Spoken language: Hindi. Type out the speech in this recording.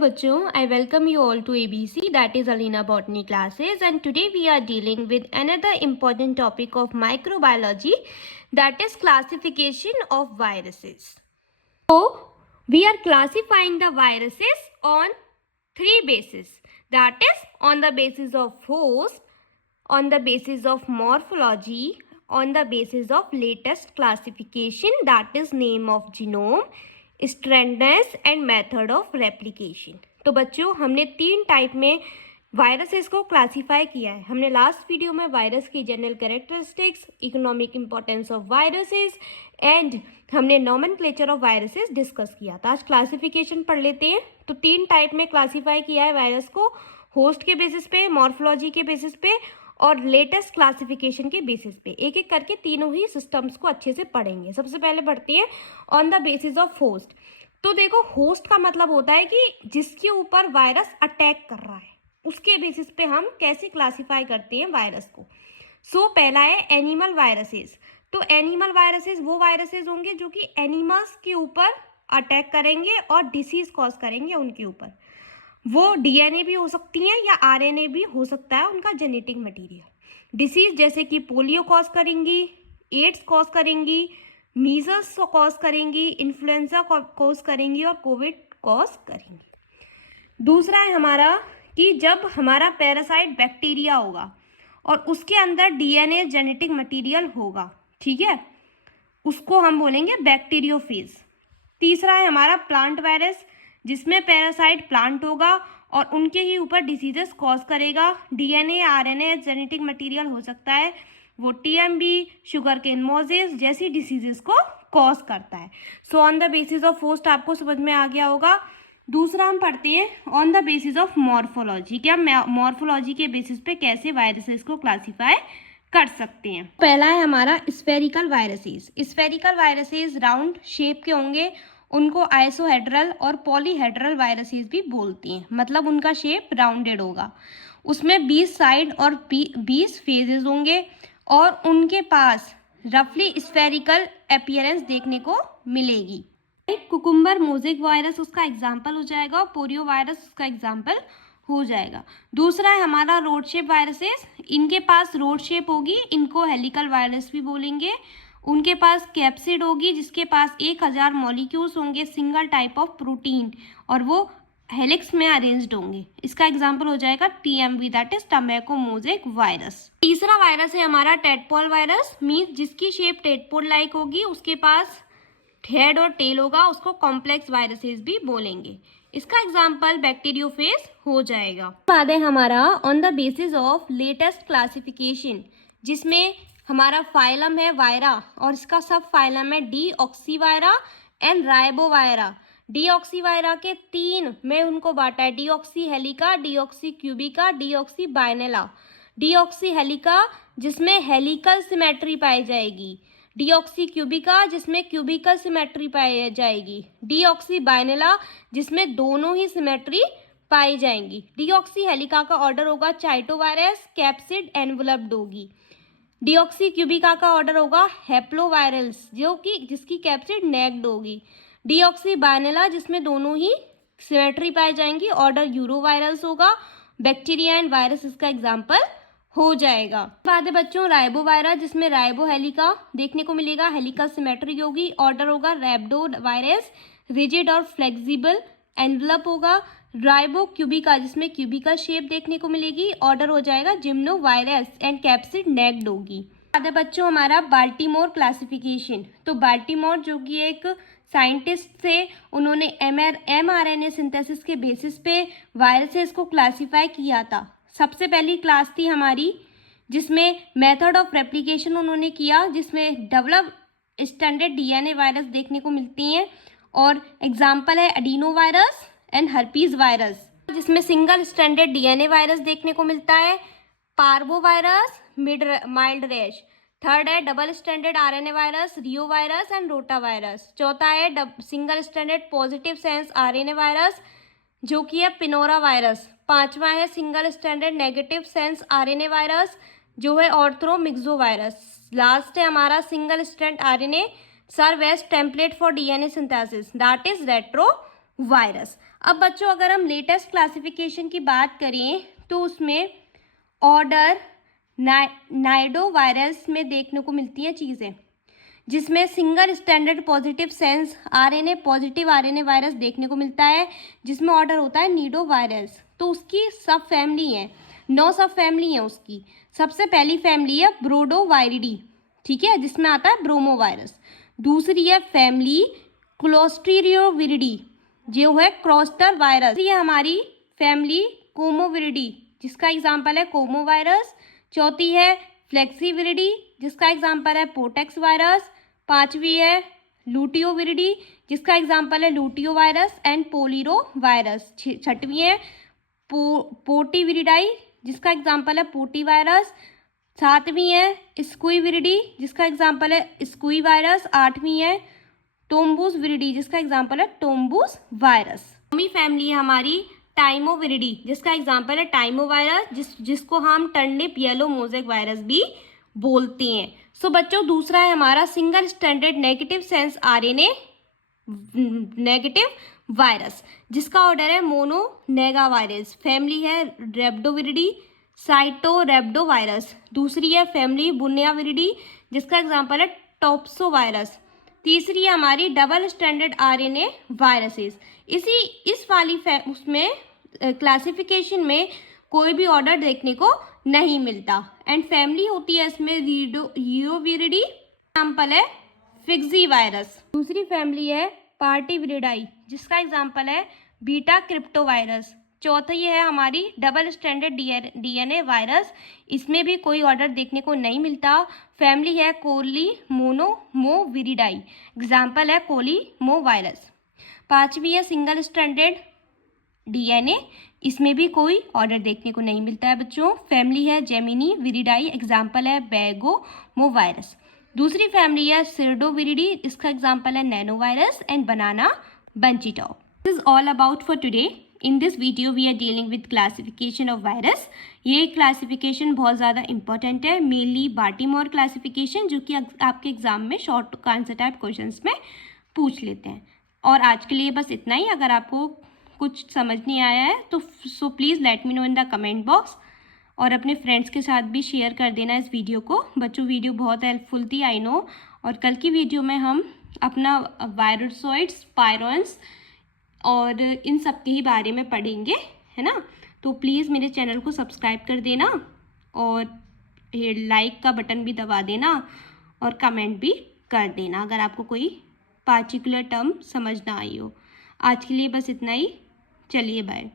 Bachcho, I welcome you all to ABC, that is Alina Botany classes, and today we are dealing with another important topic of microbiology, that is classification of viruses. So, we are classifying the viruses on three bases, that is on the basis of host, on the basis of morphology, on the basis of latest classification, that is name of genome, strandedness and method of replication. तो बच्चों, हमने तीन टाइप में वायरसेस को क्लासीफाई किया है। हमने लास्ट वीडियो में वायरस की general characteristics, economic importance of viruses and हमने नॉमेनक्लेचर ऑफ वायरसेस डिस्कस किया था। आज क्लासिफिकेशन पढ़ लेते हैं। तो तीन टाइप में क्लासीफाई किया है वायरस को, होस्ट के बेसिस पे, मॉर्फोलॉजी के बेसिस पे और लेटेस्ट क्लासिफिकेशन के बेसिस पे। एक एक करके तीनों ही सिस्टम्स को अच्छे से पढ़ेंगे। सबसे पहले पढ़ते हैं on the basis of host. तो देखो, होस्ट का मतलब होता है कि जिसके ऊपर वायरस अटैक कर रहा है, उसके बेसिस पे हम कैसे क्लासीफाई करते हैं वायरस को। सो पहला है एनिमल वायरसेस। तो एनिमल वायरसेस वो वायरसेस होंगे जो कि एनिमल्स के ऊपर अटैक करेंगे और डिसीज कॉज करेंगे उनके ऊपर। वो डीएनए भी हो सकती हैं या आरएनए भी हो सकता है उनका जेनेटिक मटेरियल। डिसीज जैसे कि पोलियो कॉज करेंगी, एड्स कॉज करेंगी, मीजल्स कॉज करेंगी, इन्फ्लुएंजा कॉज करेंगी और कोविड कॉज करेंगी। दूसरा है हमारा कि जब हमारा पैरासाइट बैक्टीरिया होगा और उसके अंदर डीएनए जेनेटिक मटेरियल होगा, ठीक है, उसको हम बोलेंगे बैक्टीरियोफेज। तीसरा है हमारा प्लांट वायरस, जिसमें पैरासाइट प्लांट होगा और उनके ही ऊपर डिसीजेस कॉज करेगा। डीएनए, आरएनए जेनेटिक मटेरियल हो सकता है, वो टीएमबी, शुगर केन मोजेस जैसी डिसीजेस को कॉज करता है। So on the basis of host आपको समझ में आ गया होगा। दूसरा हम पढ़ते हैं on the basis of morphology, क्या मॉर्फोलॉजी के बेसिस पे कैसे वायरसेस को क्लासीफाई कर सकते हैं। पहला है हमारा spherical viruses. Spherical viruses round shape के होंगे, उनको आइसोहेड्रल और पॉलीहेड्रल वायरसेस भी बोलते हैं, मतलब उनका शेप राउंडेड होगा। उसमें 20 साइड और 20 फेजेस होंगे और उनके पास रफली स्फेरिकल अपीयरेंस देखने को मिलेगी। कुकुम्बर मोज़ेक वायरस उसका एग्जाम्पल हो जाएगा, पोरियो वायरस उसका एग्जाम्पल हो जाएगा। दूसरा है हमारा रोड शेप वायरसेस। इनके पास रोड शेप होगी, इनको हेलिकल वायरस भी बोलेंगे। उनके पास कैप्सिड होगी, जिसके पास 1000 मॉलिक्यूल्स होंगे सिंगल टाइप ऑफ प्रोटीन, और वो हेलिक्स में अरेंज्ड होंगे। इसका एग्जांपल हो जाएगा TMV, that is tobacco mosaic virus. तीसरा वायरस है हमारा टेडपोल वायरस, मीन्स जिसकी शेप टेडपोल लाइक होगी, उसके पास हेड और टेल होगा, उसको कॉम्प्लेक्स वायरसेस भी बोलेंगे। इसका एग्जाम्पल बैक्टीरियोफेज हो जाएगा। बाद है हमारा on the basis of latest classification, जिसमें हमारा फाइलम है वायरा और इसका सब फाइलम है डीऑक्सीवायरा एंड राइबोवायरा। डीऑक्सीवायरा के तीन में उनको बांटा है, डीऑक्सी हेलिका, डीऑक्सी क्यूबिका, डीऑक्सी बाइनेला। डीऑक्सी हेलिका जिसमें हेलिकल सिमेट्री पाई जाएगी, डीऑक्सी क्यूबिका जिसमें क्यूबिकल सिमेट्री पाई जाएगी, डीऑक्सी बाइनेला जिसमें दोनों ही सिमेट्री पाई जाएंगी। डीऑक्सी हेलिका का ऑर्डर होगा चाइटोवायरस, कैप्सिड एनवलप्ड होगी। डीऑक्सी क्यूबिका का ऑर्डर होगा हैप्लोवायरल्स, जो कि जिसकी कैप्सिड नेक्ड होगी। डीऑक्सी बाइनेला जिसमें दोनों ही सिमेट्री पाई जाएंगी, ऑर्डर यूरोवायरल्स होगा। बैक्टीरिया एंड वायरस इसका एग्जाम्पल हो जाएगा। बाद है बच्चों राइबोवायरस, जिसमें राइबो हेलिका देखने को मिलेगा, हेलिकल सिमेट्री होगी, ऑर्डर होगा रैप्डो वायरस, रिजिड और फ्लेक्सिबल एनवलप होगा। राइबो क्यूबिका जिसमें क्यूबिकल शेप देखने को मिलेगी, ऑर्डर हो जाएगा जिम्नो वायरस एंड कैप्सिड नेक्ड होगी। बाद है बच्चों हमारा बाल्टीमोर क्लासिफिकेशन। तो बाल्टीमोर जो कि एक साइंटिस्ट थे, उन्होंने mRNA सिंथेसिस के बेसिस पे वायरसेस को क्लासीफाई किया था। सबसे पहली क्लास थी हमारी जिसमें मेथड ऑफ रेप्लिकेशन उन्होंने किया, जिसमें डबल स्टैंडर्ड डीएनए वायरस देखने को मिलती हैं, और एग्जाम्पल है adeno virus and herpes virus, जिसमें सिंगल स्टैंडर्ड डीएनए वायरस देखने को मिलता है, parvo virus, mild rash. Third है double standard RNA virus, reo virus and rota virus. चौथा है single standard positive sense RNA virus, जो कि है पिनोरा वायरस। पांचवा है single standard negative sense RNA virus, जो है ऑर्थ्रोमिक्सो वायरस। लास्ट है हमारा single strand RNA serve as template for DNA synthesis, that is retro virus. अब बच्चों अगर हम लेटेस्ट क्लासिफिकेशन की बात करें तो उसमें ऑर्डर नाइडो वायरस में देखने को मिलती हैं चीज़ें, जिसमें single standard positive sense RNA positive RNA virus देखने को मिलता है, जिसमें ऑर्डर होता है नीडो वायरस। तो उसकी सब फैमिली है, 9 सब फैमिली है उसकी। सबसे पहली फैमिली है ब्रोडोवायरिडी, ठीक है, जिसमें आता है ब्रोमो वायरस। दूसरी है फैमिली क्लोस्ट्रीरियोविरिडी, जो है क्रॉस्टर वायरस। ये हमारी फैमिली कोमोविरिडी, जिसका एग्जाम्पल है कोमो वायरस। चौथी है फ्लेक्सीविरिडी, जिसका एग्जाम्पल है पोटेक्स वायरस। पांचवी है लूटियोविरिडी, जिसका एग्जाम्पल है लूटियो वायरस एंड पोलिरो वायरस। छठवीं है पोटीविरिडाई, जिसका एग्जाम्पल है पोटी वायरस। सातवीं है स्क्वीविरिडी, जिसका एग्जाम्पल है स्क्वी वायरस। आठवीं है टोम्बूस विरिडी, जिसका एग्जाम्पल है टोम्बूस वायरस। नौवीं फैमिली है हमारी टाइमोविरिडी, जिसका एग्जाम्पल है टाइमो वायरस, जिसको हम टर्निप येलो मोज़ेक वायरस भी बोलते हैं। सो बच्चों दूसरा है हमारा single standard negative sense RNA negative virus, जिसका ऑर्डर है मोनोनेगा वायरस। फैमिली है रेब्डोविरिडी साइटोरेब्डो वायरस। दूसरी है फैमिली बुनियाविरिडी, जिसका एग्जाम्पल है टॉप्सो वायरस। तीसरी है हमारी डबल स्टैंडर्ड आरएनए वायरसेस। इस वाली उसमें क्लासिफिकेशन में कोई भी ऑर्डर देखने को नहीं मिलता। एंड फैमिली होती है इसमें रीडोविरिडी, एग्जाम्पल है फिक्सी वायरस। दूसरी फैमिली है पार्टीविरिडाई, जिसका एग्जाम्पल है बीटा क्रिप्टो वायरस। चौथी है हमारी डबल स्टैंडर्ड डीएनए वायरस, इसमें भी कोई ऑर्डर देखने को नहीं मिलता। फैमिली है कोली मोनोमोविरिडाई, एग्जाम्पल है कोलीमो वायरस। पांचवी है सिंगल स्टैंडर्ड डीएनए, इसमें भी कोई ऑर्डर देखने को नहीं मिलता है बच्चों। फैमिली है जेमिनी विरिडाई, एग्जाम्पल है बैगोमो वायरस। दूसरी फैमिली है सिर्डोविरिडी, इसका एग्जाम्पल है nano virus and banana bunchy top. This is all about for today. In this video we are dealing with classification of virus. ये क्लासिफिकेशन बहुत ज़्यादा इंपॉर्टेंट है, मेनली बाल्टीमोर क्लासिफिकेशन, जो कि आपके एग्जाम में शॉर्ट आंसर टाइप क्वेश्चंस में पूछ लेते हैं। और आज के लिए बस इतना ही। अगर आपको कुछ समझ नहीं आया है तो so please let me know in the comment box, और अपने फ्रेंड्स के साथ भी शेयर कर देना इस वीडियो को। बच्चों वीडियो बहुत हेल्पफुल थी, आई नो। और कल की वीडियो में हम अपना वायरोसॉइड्स, पायरॉन्स और इन सब के ही बारे में पढ़ेंगे, है ना। तो प्लीज़ मेरे चैनल को सब्सक्राइब कर देना और लाइक का बटन भी दबा देना और कमेंट भी कर देना अगर आपको कोई पार्टिकुलर टर्म समझ ना आई हो। आज के लिए बस इतना ही, चलिए बाय।